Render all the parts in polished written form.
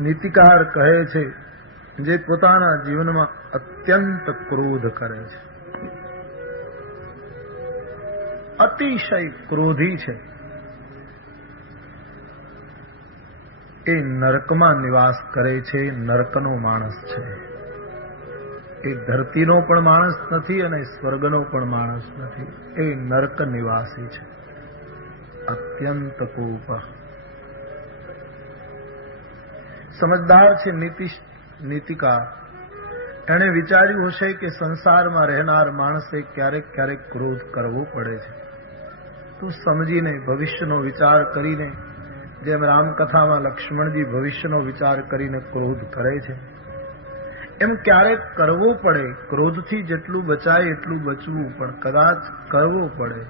નીતિકાર કહે છે જે પોતાના જીવનમાં અત્યંત ક્રોધ કરે છે, અતિશય ક્રોધી છે, એ નરકમાં નિવાસ કરે છે. નરકનો માણસ છે. એ ધરતીનો પણ માણસ નથી અને સ્વર્ગનો પણ માણસ નથી. એ નરક નિવાસી છે. અત્યંત કોપ. સમજદાર છે નીતિકાર. એણે વિચાર્યું હશે કે સંસારમાં રહેનાર માણસે ક્યારેક ક્યારેક ક્રોધ કરવો પડે છે. તો સમજીને ભવિષ્યનો વિચાર કરીને, જેમ રામકથામાં લક્ષ્મણજી ભવિષ્યનો વિચાર કરીને ક્રોધ કરે છે, એમ ક્યારેક કરવો પડે. ક્રોધથી જેટલું બચાય એટલું બચવું, પણ કદાચ કરવો પડે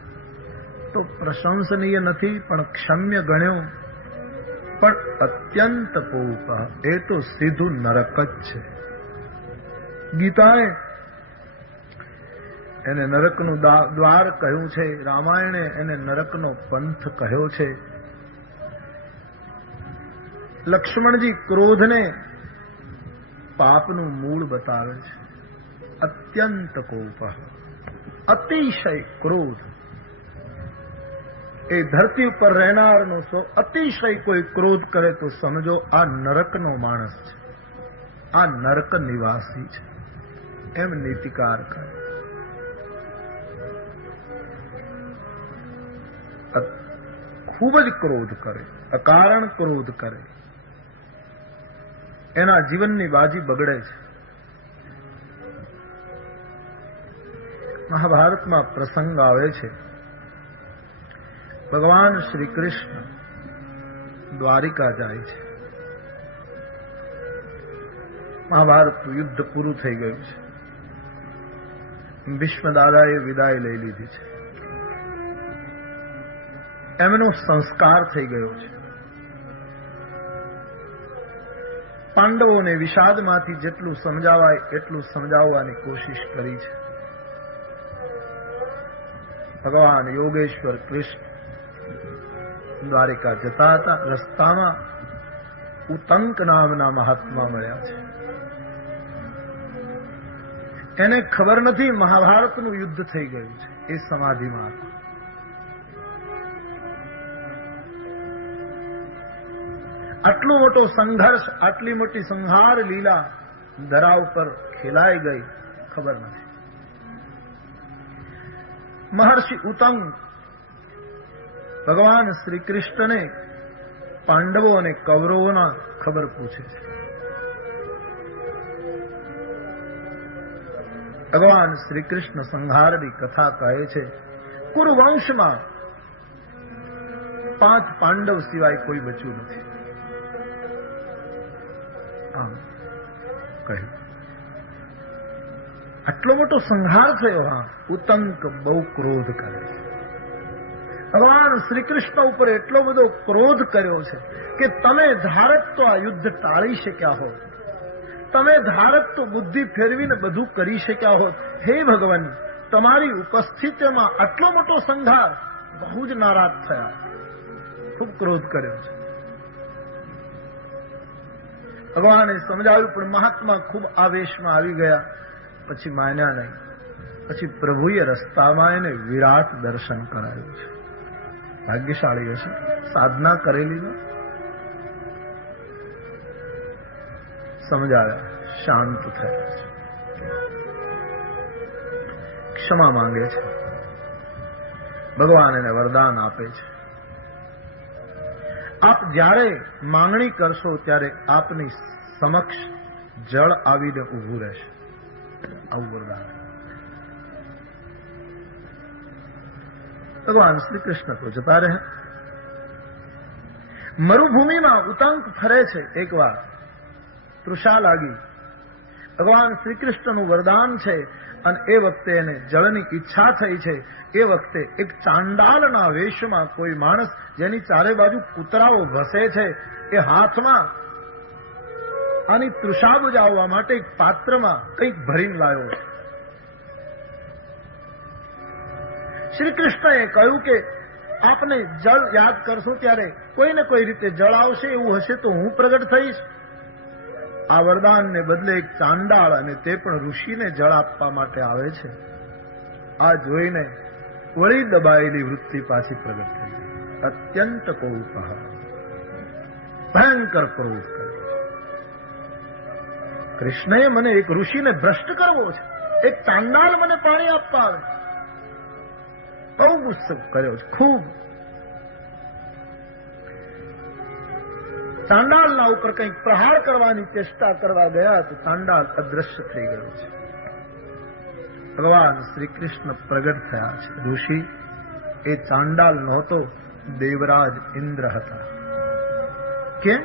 તો પ્રશંસનીય નથી પણ ક્ષમ્ય ગણ્યો. પણ અત્યંત કોપ એ તો સીધું નરક જ છે. ગીતાએ એને નરકનું દ્વાર કહ્યું છે. રામાયણે એને નરકનો પંથ કહ્યો છે. લક્ષ્મણજી ક્રોધને પાપનું મૂળ બતાવે છે. અત્યંત કોપ, અતિશય ક્રોધ. એ ધરતી ઉપર રહેનારનો અતિશય કોઈ ક્રોધ કરે તો સમજો આ નરકનો માણસ છે, આ નરક નિવાસી છે. એમ નીતિકાર કરે. ખૂબ જ ક્રોધ કરે, અકારણ ક્રોધ કરે, એના જીવનની બાજી બગડે છે. મહાભારતમાં પ્રસંગ આવે છે. ભગવાન શ્રી કૃષ્ણ દ્વારિકા જાય છે. મહાભારતનું યુદ્ધ પૂરું થઈ ગયું છે. ભીષ્મ દાદાએ વિદાય લઈ લીધી છે. એમનો સંસ્કાર થઈ ગયો છે. પાંડવોને વિષાદમાંથી જેટલું સમજાવાય એટલું સમજાવવાની કોશિશ કરી છે. ભગવાન યોગેશ્વર કૃષ્ણ દ્વારિકા જતા હતા. રસ્તામાં ઉતંક નામના મહાત્મા મળ્યા છે. એને ખબર નથી મહાભારતનું યુદ્ધ થઈ ગયું છે. એ સમાધિમાં હતા. આટલો મોટો સંઘર્ષ, આટલી મોટી સંહાર લીલા ધરા ઉપર ખેલાઈ ગઈ, ખબર નથી. મહર્ષિ ઉતંક ભગવાન શ્રી કૃષ્ણને પાંડવો અને કૌરવોના ખબર પૂછે છે. ભગવાન શ્રી કૃષ્ણ સંહારની કથા કહે છે. કુરુવંશમાં 5 પાંડવ સિવાય કોઈ બચ્યું નથી. આમ કહ્યું. આટલો મોટો સંહાર થયો. હા, ઉતંક બહુ ક્રોધ કરે છે. ભગવાન શ્રી કૃષ્ણ ઉપર એટલો બધો ક્રોધ કર્યો છે કે તમે ધારત તો આ યુદ્ધ ટાળી શક્યા હોત, તમે ધારત તો બુદ્ધિ ફેરવીને બધું કરી શક્યા હોત. હે ભગવાન, તમારી ઉપસ્થિતિમાં આટલો મોટો સંહાર. બહુ જ નારાજ થયા, ખૂબ ક્રોધ કર્યો છે. ભગવાને સમજાવ્યું પણ મહાત્મા ખૂબ આવેશમાં આવી ગયા. પછી માન્યા નહીં. પછી પ્રભુએ રસ્તામાં એને વિરાટ દર્શન કરાવ્યું છે. ભાગ્યશાળી હશે, સાધના કરેલી ને. સમજાવ્યા, શાંત થયા છે, ક્ષમા માંગે છે. ભગવાન એને વરદાન આપે છે. આપ જ્યારે માંગણી કરશો ત્યારે આપની સમક્ષ જળ આવીને ઊભું રહેશે. આવું વરદાન. ભગવાન શ્રી કૃષ્ણ તો જતા રહે. મરુભૂમિમાં ઉતંક ફરે છે. એકવાર તૃષા લાગી. ભગવાન શ્રી કૃષ્ણનું વરદાન છે અને એ વખતે એને જળની ઈચ્છા થઈ છે. એ વખતે એક ચાંડાલના વેશમાં કોઈ માણસ, જેની ચારે બાજુ કૂતરાઓ ભસે છે, એ હાથમાં આની તૃષા બુજાવવા માટે એક પાત્રમાં કંઈક ભરીને લાવ્યો છે. શ્રી કૃષ્ણએ કહ્યું કે આપને જળ યાદ કરશો ત્યારે કોઈ ને કોઈ રીતે જળ આવશે, એવું હશે તો હું પ્રગટ થઈશ. આ વરદાનને બદલે એક ચાંડાળ, અને તે પણ ઋષિને જળ આપવા માટે આવે છે. આ જોઈને વળી દબાયેલી વૃત્તિ પાછી પ્રગટ થઈ ગઈ. અત્યંત કૌપઃ, ભયંકર ક્રોધ કર્યો. કૃષ્ણએ મને એક ઋષિને ભ્રષ્ટ કરવો છે, એક ચાંડાળ મને પાણી આપવા આવે, બહુ ગુસ્સો કર્યો છે ખૂબ. ચાંડાળના ઉપર કંઈક પ્રહાર કરવાની ચેષ્ટા કરવા ગયા તો ચાંડાળ અદ્રશ્ય થઈ ગયો છે. ભગવાન શ્રી કૃષ્ણ પ્રગટ થયા છે. ઋષિ એ ચાંડાળ નહોતો, દેવરાજ ઇન્દ્ર હતા. કેમ?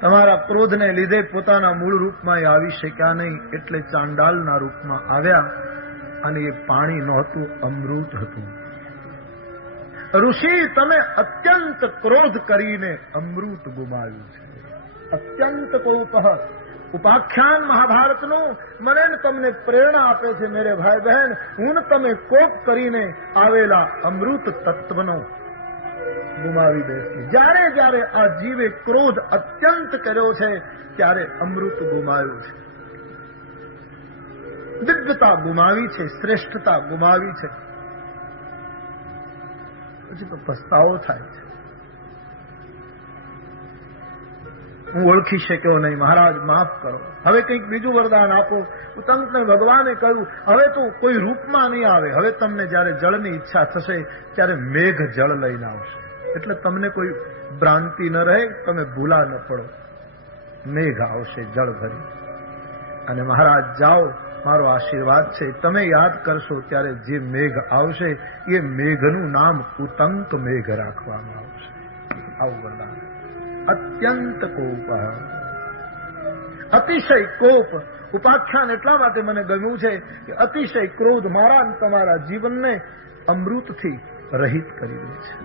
તમારા ક્રોધને લીધે પોતાના મૂળ રૂપમાં એ આવી શક્યા નહીં, એટલે ચાંડાળના રૂપમાં આવ્યા. અને એ પાણી નહોતું, અમૃત હતું. ઋષિ, તમે અત્યંત ક્રોધ કરીને અમૃત ગુમાવ્યું છે. અત્યંત કૌપઃ ઉપાખ્યાન મહાભારતનું મને તમને પ્રેરણા આપે છે મેરે ભાઈ બહેન. હું તમે કોપ કરીને આવેલા અમૃત તત્વનો ગુમાવી દેશે. જ્યારે જ્યારે આ જીવે ક્રોધ અત્યંત કર્યો છે ત્યારે અમૃત ગુમાવ્યું છે, દિવ્યતા ગુમાવી છે, શ્રેષ્ઠતા ગુમાવી છે. પછી તો પસ્તાવો થાય છે. હું ઓળખી શક્યો નહીં, મહારાજ માફ કરો, હવે કંઈક બીજું વરદાન આપો. તમને ભગવાને કહ્યું હવે તો કોઈ રૂપમાં નહીં આવે, હવે તમને જયારે જળની ઈચ્છા થશે ત્યારે મેઘ જળ લઈને આવશે, એટલે તમને કોઈ ભ્રાંતિ ન રહે, તમે ભૂલા ન પડો. મેઘ આવશે જળ ભરી. અને મહારાજ જાઓ, મારો આશીર્વાદ છે, તમે યાદ કરશો ત્યારે જે મેઘ આવશે એ મેઘનું નામ ઉતંક મેઘ રાખવામાં આવશે. આવું વરદાન. અત્યંત કોપ, અતિશય કોપ. ઉપાખ્યાન એટલા માટે મને ગમ્યું છે કે અતિશય ક્રોધ મારા અને તમારા જીવનને અમૃતથી રહિત કરી દે છે.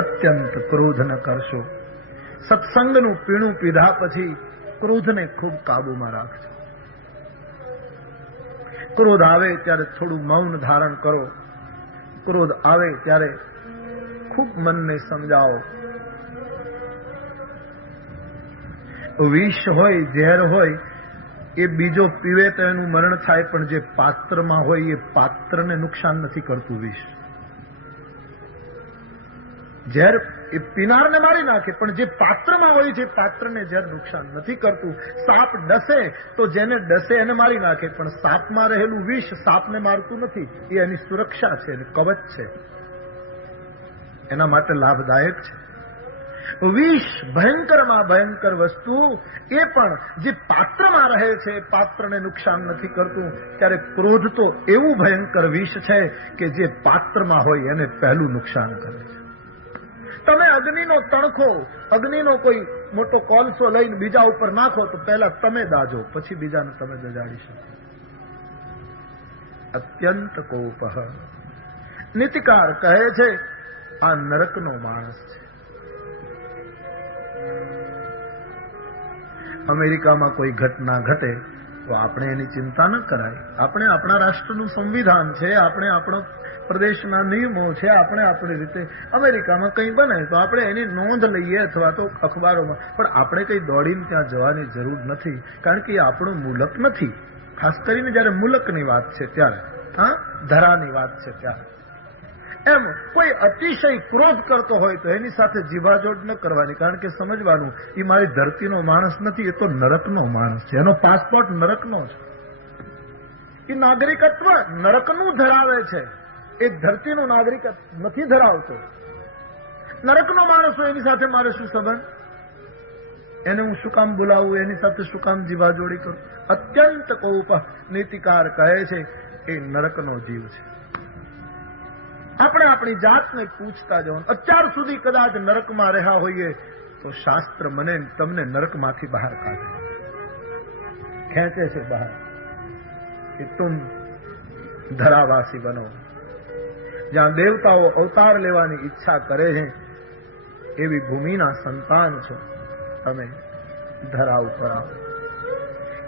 અત્યંત ક્રોધ ન કરશો. સત્સંગનું પીણું પીધા પછી ક્રોધને ખૂબ કાબુમાં રાખજો. ક્રોધ આવે ત્યારે થોડું મૌન ધારણ કરો. ક્રોધ આવે ત્યારે ખૂબ મનને સમજાવો. વિષ હોય, ઝેર હોય, એ બીજો પીવે તો એનું મરણ થાય, પણ જે પાત્રમાં હોય એ પાત્રને નુકસાન નથી કરતું. વિષ, ઝેર એ પીનારને મારી નાખે, પણ જે પાત્રમાં હોય છે પાત્રને ઝેર નુકસાન નથી કરતું. સાપ ડસે તો જેને ડસે એને મારી નાખે, પણ સાપમાં રહેલું વિષ સાપને મારતું નથી. એ એની સુરક્ષા છે, એનું કવચ છે, એના માટે લાભદાયક છે. વિષ ભયંકરમાં ભયંકર વસ્તુ, એ પણ જે પાત્રમાં રહે છે પાત્રને નુકસાન નથી કરતું. ત્યારે ક્રોધ તો એવું ભયંકર વિષ છે કે જે પાત્રમાં હોય એને પહેલું નુકસાન કરે છે. તમે અગ્નિનો તણખો, અગ્નિનો કોઈ મોટો કોલસો લઈને બીજા ઉપર નાખો તો પહેલા તમે દાજો, પછી બીજાને તમે દજાડી શકો. અત્યંત કોપ. નીતિકાર કહે છે આ નરકનો માણસ છે. અમેરિકામાં કોઈ ઘટના ઘટે તો આપણે એની ચિંતા ન કરાય. આપણે આપણા રાષ્ટ્રનું સંવિધાન છે, આપણે આપણો પ્રદેશના નિયમો છે, આપણે આપણી રીતે. અમેરિકામાં કંઈ બને તો આપણે એની નોંધ લઈએ અથવા તો અખબારોમાં, પણ આપણે કંઈ દોડીને ત્યાં જવાની જરૂર નથી, કારણ કે એ આપણું મુલક નથી. ખાસ કરીને જયારે મુલકની વાત છે ત્યારે, ધરાની વાત છે ત્યારે. એમ કોઈ અતિશય ક્રોધ કરતો હોય તો એની સાથે જીવાજોડ ન કરવાની, કારણ કે સમજવાનું એ મારી ધરતીનો માણસ નથી, એ તો નરકનો માણસ છે. એનો પાસપોર્ટ નરકનો છે, એ નાગરિકત્વ નરકનું ધરાવે છે, એ ધરતીનું નાગરિકત્વ નથી ધરાવતો. નરકનો માણસ હોય એની સાથે મારે શું સંબંધ? એને હું શું કામ બોલાવું? એની સાથે શું કામ જીવાજોડી કરું? અત્યંત કૌપ. નીતિકાર કહે છે એ નરકનો જીવ છે. આપણે આપણી જાતને પૂછતા જવાનું. અત્યાર સુધી કદાચ નરકમાં રહ્યા હોઈએ તો શાસ્ત્ર મને તમને નરકમાંથી બહાર કાઢે, ખેંચે છે બહાર કે તુમ ધરાવાસી બનો. જ્યાં દેવતાઓ અવતાર લેવાની ઈચ્છા કરે છે એવી ભૂમિના સંતાન છો તમે, ધરા ઉપર આવો.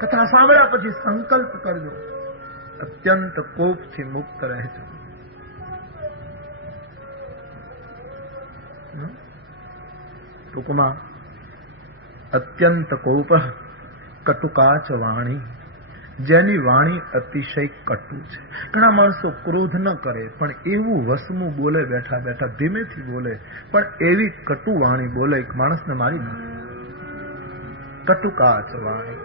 કથા સાંભળ્યા પછી સંકલ્પ કરજો, અત્યંત કોપથી મુક્ત રહેજો. ટૂંકમાં અત્યંત કોપ કટુકાચ વાણી, જેની વાણી અતિશય કટુ છે. ઘણા માણસો ક્રોધ ન કરે પણ એવું વસમું બોલે, બેઠા બેઠા ધીમેથી બોલે, પણ એવી કટુ વાણી બોલે એક માણસને મારી નાખે. કટુકાચ વાણી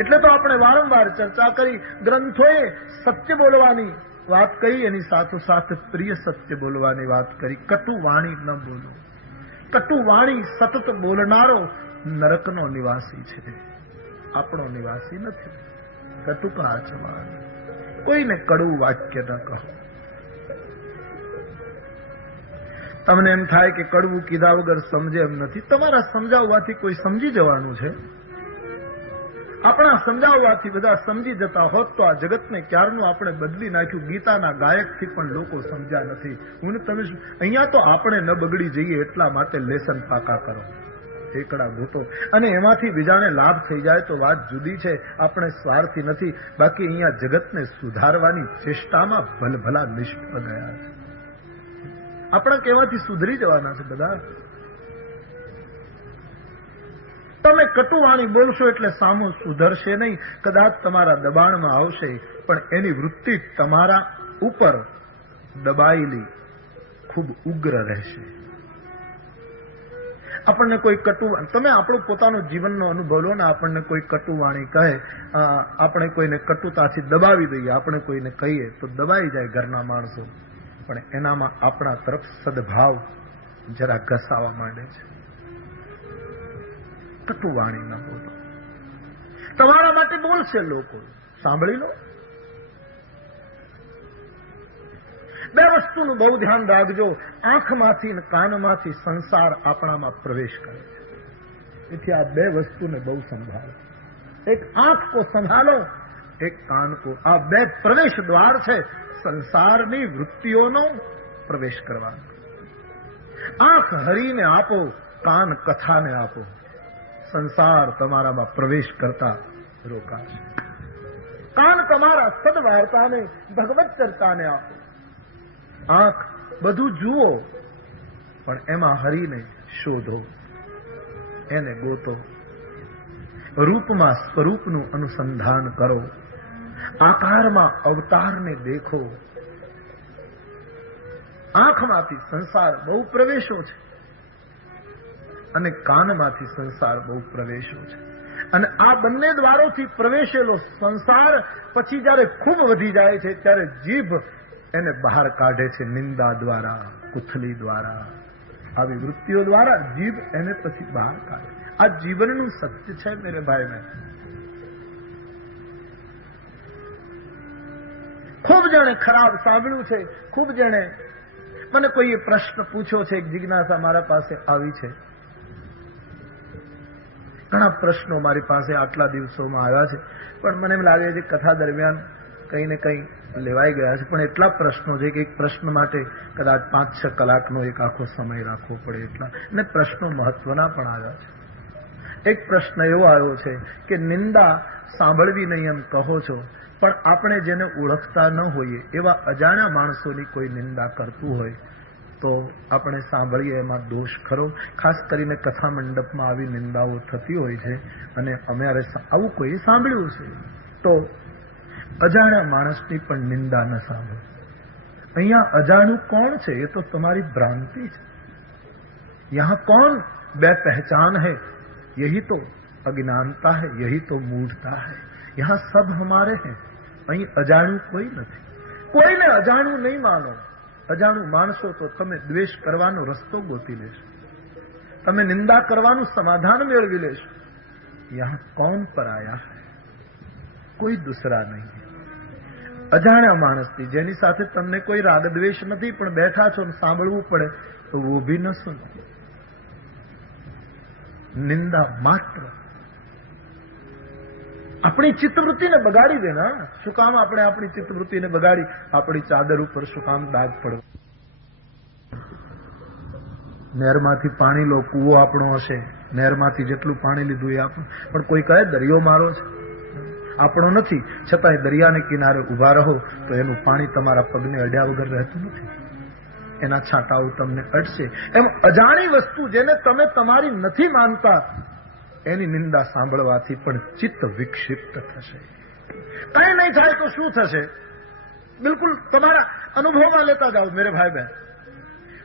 એટલે તો આપણે વારંવાર ચર્ચા કરી, ગ્રંથોએ સત્ય બોલવાની વાત કરી, એની સાથોસાથ પ્રિય સત્ય બોલવાની વાત કરી. કટુ વાણી ન બોલો. કટુ વાણી સતત બોલનારો નરકનો નિવાસી છે, આપણો નિવાસી નથી. કટુકાચ વાણી, કોઈને કડવું વાક્ય ન કહો. તમને એમ થાય કે કડવું કીધા વગર સમજે એમ નથી. તમારા સમજાવવાથી કોઈ સમજી જવાનું છે? આપણા સમજાવવાથી બધા સમજી જતા હોત તો આ જગતને ક્યારનું આપણે બદલી નાખ્યું. ગીતાના ગાયકથી પણ લોકો સમજ્યા નથી. હું તમે અહીંયા તો આપણે ન બગડી જઈએ એટલા માટે લેસન પાકા કરો, ઠેકડા ગોતો, અને એમાંથી બીજાને લાભ થઈ જાય તો વાત જુદી છે. આપણે સ્વાર્થી નથી. બાકી અહીંયા જગતને સુધારવાની ચેષ્ટામાં ભલભલા નિષ્ફળ ગયા છે. આપણે કેવાથી સુધરી જવાના છે બધા? તમે કટુવાણી બોલશો એટલે સામો સુધરશે નહીં, કદાચ તમારા દબાણમાં આવશે, પણ એની વૃત્તિ તમારા ઉપર દબાયેલી ખૂબ ઉગ્ર રહેશે. આપણને કોઈ તમે આપણો પોતાનો જીવનનો અનુભવ લો ને, આપણને કોઈ કટુવાણી કહે, આપણે કોઈને કટુતાથી દબાવી દઈએ, આપણે કોઈને કહીએ તો દબાઈ જાય ઘરના માણસો, પણ એનામાં આપણા તરફ સદભાવ જરા ઘસાવા માંડે છે. કટુવાણી ન બોલો. તમારા માટે બોલશે લોકો, સાંભળી લો. બે વસ્તુનું બહુ ધ્યાન રાખજો. આંખમાંથી ને કાનમાંથી સંસાર આપણામાં પ્રવેશ કરે છે, તેથી આ બે વસ્તુને બહુ સંભાળો. એક આંખ કો સંભાળો, એક કાન કો. આ બે પ્રવેશ દ્વાર છે સંસારની વૃત્તિઓનો પ્રવેશ કરવાનો. આંખ હરીને આપો, કાન કથાને આપો, સંસાર તમારામાં પ્રવેશ કરતા રોકાશે. કાન તમારા સદવાર્તાને, ભગવત ચર્ચાને આપો. આંખ બધું જુઓ, પણ એમાં હરીને શોધો, એને ગોતો. રૂપમાં સ્વરૂપનું અનુસંધાન કરો, આકારમાં અવતારને દેખો. આંખમાંથી સંસાર બહુ પ્રવેશો છે અને કાનમાંથી સંસાર બહુ પ્રવેશો છે, અને આ બંને દ્વારોથી પ્રવેશેલો સંસાર પછી જયારે ખૂબ વધી જાય છે ત્યારે જીભ એને બહાર કાઢે છે, નિંદા દ્વારા, કુથલી દ્વારા, આવી વૃત્તિઓ દ્વારા જીભ એને પછી બહાર કાઢે. આ જીવનનું સત્ય છે મેરે ભાઈ બહેન. ખૂબ જણે ખરાબ સાંભળ્યું છે, ખૂબ જણે મને કોઈએ પ્રશ્ન પૂછ્યો છે, એક જિજ્ઞાસા મારા પાસે આવી છે. ઘણા પ્રશ્નો મારી પાસે આટલા દિવસોમાં આવ્યા છે, પણ મને એમ લાગે છે કથા દરમિયાન કંઈ ને કંઈ લેવાઈ ગયા છે. પણ એટલા પ્રશ્નો છે કે એક પ્રશ્ન માટે કદાચ 5-6 કલાકનો એક આખો સમય રાખવો પડે એટલા, અને પ્રશ્નો મહત્વના પણ આવ્યા છે. એક પ્રશ્ન એવો આવ્યો છે કે નિંદા સાંભળવી નહીં એમ કહો છો, પણ આપણે જેને ઓળખતા ન હોઈએ એવા અજાણ્યા માણસોની કોઈ નિંદા કરતું હોય તો આપણે સાંભળીએ, એમાં દોષ ખરો? ખાસ કરીને કથા મંડપમાં આવી નિંદાઓ થતી હોય છે, અને અમારે આવું કોઈ સાંભળ્યું છે તો અજાણ્યા માણસની પણ નિંદા ન સાંભળો. અહીંયા અજાણ્યું કોણ છે? એ તો તમારી ભ્રાંતિ છે. યહાં કોણ બે પહેચાન है? यही तो अज्ञानता है, यही तो मूढ़ता है. यहाँ सब हमारे हैं. અહીં અજાણ્યું કોઈ નથી. કોઈને અજાણ્યું નહીં માનો. અજાણ્યું માણસો તો તમે દ્વેષ કરવાનો રસ્તો ગોતી લેશો, તમે નિંદા કરવાનું સમાધાન મેળવી લેશો. યહાં કોણ પરાયા है? કોઈ દૂસરા નહીં. અજાણ્યા માણસથી જેની સાથે તમને કોઈ રાગ દ્વેષ નથી, પણ બેઠા છો ને સાંભળવું પડે તો वो भी ન સુનો. નિંદા માત્ર આપણી ચિત્તવૃત્તિને બગાડી દે ના. શું કામ આપણે આપણી ચિત્તવૃત્તિને બગાડી? આપણી ચાદર ઉપર શું કામ દાગ પડવા? નહેરમાંથી પાણી લો, કૂવો આપણો હશે, નહેરમાંથી જેટલું પાણી લીધું એ આપણું, પણ કોઈ કહે દરિયો મારો છે, આપણો નથી, છતાંય દરિયાને કિનારે ઉભા રહો તો એનું પાણી તમારા પગને અડ્યા વગર રહેતું નથી, એના છાંટાઓ તમને અડશે. એમ અજાણી વસ્તુ જેને તમે તમારી નથી માનતા એની નિંદા સાંભળવાથી પણ ચિત્ત વિક્ષિપ્ત થશે. કઈ નહીં થાય તો શું થશે? બિલકુલ તમારા અનુભવમાં લેતા જાઓ મેરે ભાઈ બહેન.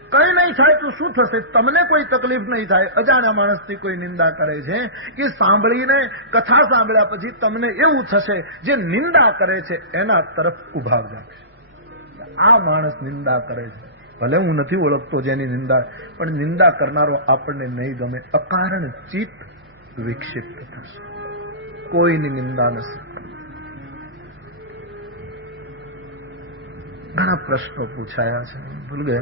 કઈ નહીં થાય તો શું થશે? તમને કોઈ તકલીફ નહીં થાય. અજાણ્યા માણસની કોઈ નિંદા કરે છે કે સાંભળીને કથા સાંભળ્યા પછી તમને એવું થશે જે નિંદા કરે છે એના તરફ ઉભાવ જાગશે. આ માણસ નિંદા કરે છે, ભલે હું નથી ઓળખતો જેની નિંદા, પણ નિંદા કરનારો આપણને નહીં ગમે. અકારણ ચિત્ત વિક્ષિપ્ત થશે. કોઈની નિંદા નથી. ઘણા પ્રશ્નો પૂછાયા છે, ભૂલ ગયા.